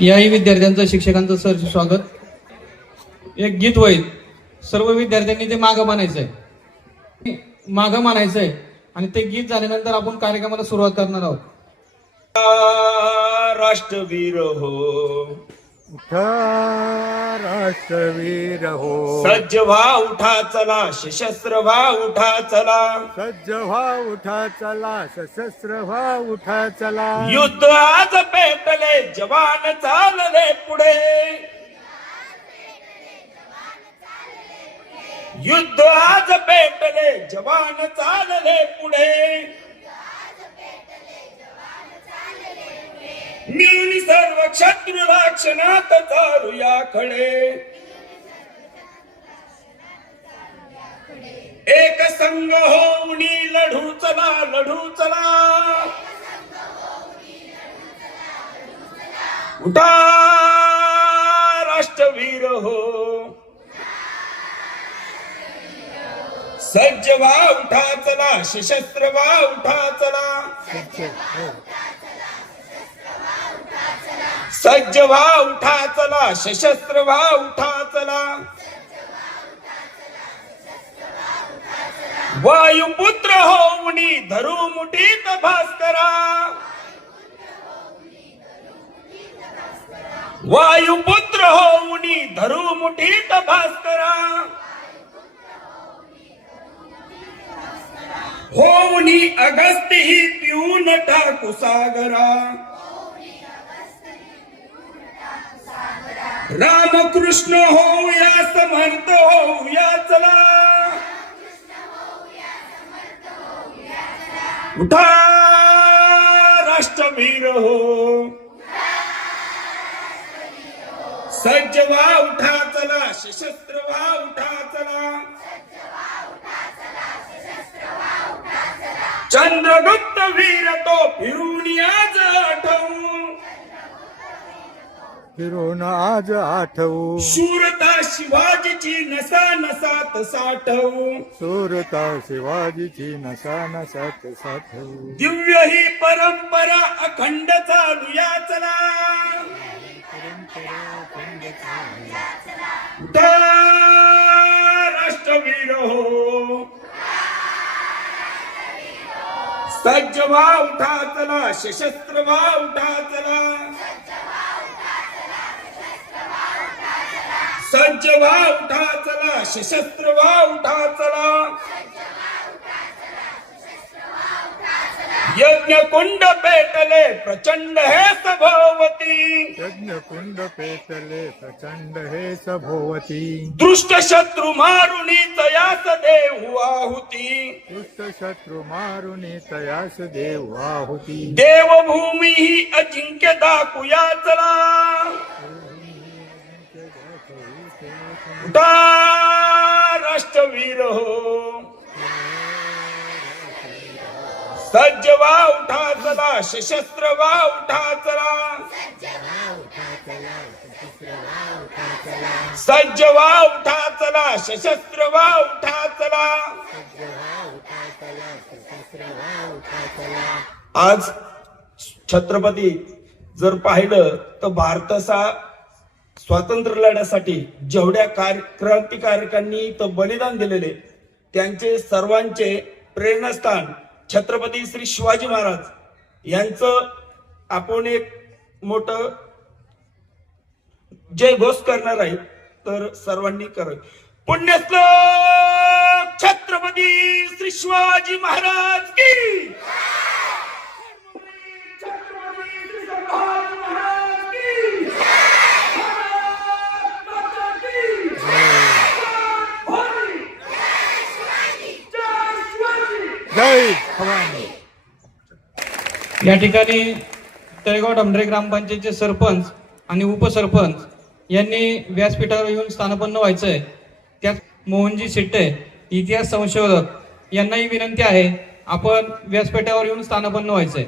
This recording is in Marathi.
याही विद्यार्थ्यांचं शिक्षकांचं सर स्वागत. एक गीत होईल. सर्व विद्यार्थ्यांनी ते मागं म्हणायचंय मागं म्हणायचंय आणि ते गीत झाल्यानंतर आपण कार्यक्रमाला सुरुवात करणार आहोत. राष्ट्रवीर हो. राष्ट्रवीर हो। सज्ज व्हा उठा चला सशस्त्र व्हा उठा चला। सज्ज व्हा उठा चला सशस्त्र व्हा उठा चला। युद्ध आज पेटले जवान चालले पुढे। युद्ध आज पेटले जवान चालले पुढे। मिळून सर्व शत्रू क्षणात चालूया खडे. एक संघ होऊन लढू चला लढू चला. उठा राष्ट्रवीर हो. सज्ज वा उठा चला सशस्त्र वा उठा चला. हो. सज्ज व्हा उठा चला सशस्त्र व्हा उठा चला. वायुपुत्र होऊनी धरू मुठीत भास्करा. वायुपुत्र होऊनी धरू मुठीत भास्करा. होऊनी अगस्ती ही पिऊन ठाकू सागरा. रामकृष्ण होऊया समर्थ होऊया चला. उठा राष्ट्रवीर हो. सज्ज वा उठा चला सशस्त्र वा उठा चला. चंद्रगुप्त वीर तो फिरून याच आठवू फिरून आज आठवू. शूरता शिवाजीची नसा नसात साठवू. सुरता शिवाजीची नसा नसात साठवू. दिव्य ही परंपरा अखंड चला उठा राष्ट्रवीर हो? सज्ज व्हा उठा चला सशस्त्र व्हा उठा चला. सज्ज व्हा उठा चला सशस्त्र व्हा उठा चला. यज्ञ कुंड पेटले प्रचंड हे सभावती. यज्ञ कुंड पेटले प्रचंड हे सभोवती. दृष्ट शत्रू मारुनी तयास देऊ आहुती. दुष्ट शत्रू मारुनी तयास देव आहुती. देवभूमी ही अजिंक्य दाखूया चला. उठा राष्ट्रवीर हो। सज्ज वा उठा चला सशस्त्र वा उठा चला। सज्ज वा उठा चला सशस्त्र वा उठा चला। आज छत्रपती जर पाहिलं तर भारताचा स्वातंत्र्य लढ्यासाठी जेवढ्या कार्य क्रांतिकारकांनी तर बलिदान दिलेले त्यांचे सर्वांचे प्रेरणास्थान छत्रपती श्री शिवाजी महाराज यांचं आपण एक मोठ जय घोष करणार आहे तर सर्वांनी करावे. पुण्यश्लोक छत्रपती श्री शिवाजी महाराज की! या ठिकाणी तळेगाव डमरे ग्रामपंचायतचे सरपंच आणि उपसरपंच यांनी व्यासपीठावर येऊन स्थानपन्न व्हायचंय. त्यात मोहनजी शेट्टे इतिहास संशोधक यांनाही विनंती आहे आपण व्यासपीठावर येऊन स्थानपन्न व्हायचंय.